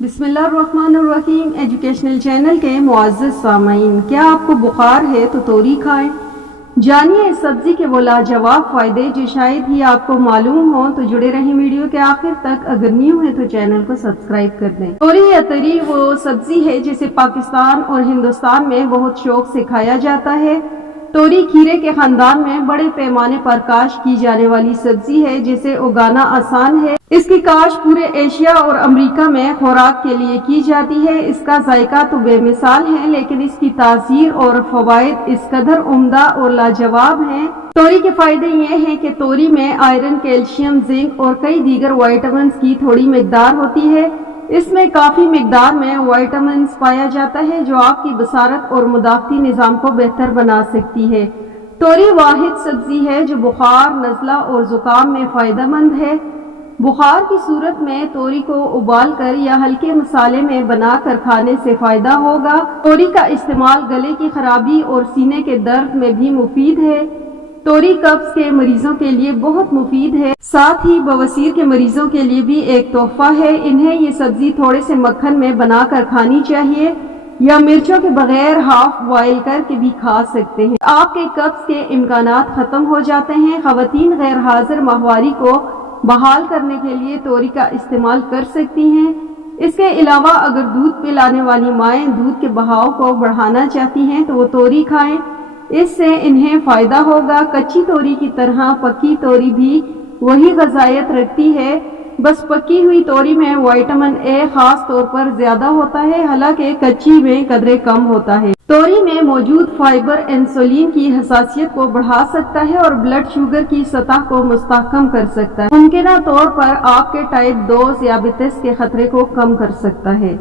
बिस्मिल्लाहिर्रहमानिर्रहीम। Educational channel के मुअज़्ज़ज़ सामईन, क्या आपको बुखार है तो तोरी खाएं। जानिए इस सब्जी के वो लाजवाब फायदे जो शायद ही आपको मालूम हो, तो जुड़े रहें वीडियो के आखिर तक। अगर न्यू है तो चैनल को सब्सक्राइब कर दें। तोरी या तरी वो सब्जी है जिसे पाकिस्तान और हिंदुस्तान में बहुत शौक से खाया जाता है। तोरी खीरे के खानदान में बड़े पैमाने पर काश्त की जाने वाली सब्जी है जिसे उगाना आसान है। इसकी काश्त पूरे एशिया और अमेरिका में खुराक के लिए की जाती है। इसका जायका तो बेमिसाल है, लेकिन इसकी तासीर और फवाइद इस कदर उम्दा और लाजवाब हैं। तोरी के फायदे ये हैं कि तोरी में आयरन, कैल्शियम, जिंक और कई दीगर विटामिन की थोड़ी मिकदार होती है। इसमें काफी मिकदार में विटामिन पाया जाता है जो आपकी बसारत और मुदाफ़ती निज़ाम को बेहतर बना सकती है। तोरी वाहिद सब्जी है जो बुखार, नज़ला और जुकाम में फायदेमंद है। बुखार की सूरत में तोरी को उबाल कर या हल्के मसाले में बनाकर खाने से फायदा होगा। तोरी का इस्तेमाल गले की खराबी और सीने के दर्द में भी मुफीद है। तोरी कब्ज के मरीजों के लिए बहुत मुफीद है, साथ ही बवासीर के मरीजों के लिए भी एक तोहफा है। इन्हें ये सब्जी थोड़े से मक्खन में बनाकर खानी चाहिए या मिर्चों के बगैर हाफ बॉयल करके भी खा सकते हैं। आपके कब्ज के इम्कानात खत्म हो जाते हैं। खवातीन गैर हाजिर माहवारी को बहाल करने के लिए तोरी का इस्तेमाल कर सकती हैं। इसके अलावा अगर दूध पिलाने वाली माएँ दूध के बहाव को बढ़ाना चाहती हैं तो वो तोरी खाएं, इससे इन्हें फायदा होगा। कच्ची तोरी की तरह पकी तोरी भी वही ग़िज़ायत रखती है, बस पकी हुई तोरी में विटामिन ए खास तौर पर ज्यादा होता है, हालांकि कच्ची में कदरे कम होता है। तोरी में मौजूद फाइबर इंसुलिन की हसासियत को बढ़ा सकता है और ब्लड शुगर की सतह को मुस्तहकम कर सकता है। मुमकिन तौर पर आपके टाइप 2 ज़ियादतीस के खतरे को कम कर सकता है।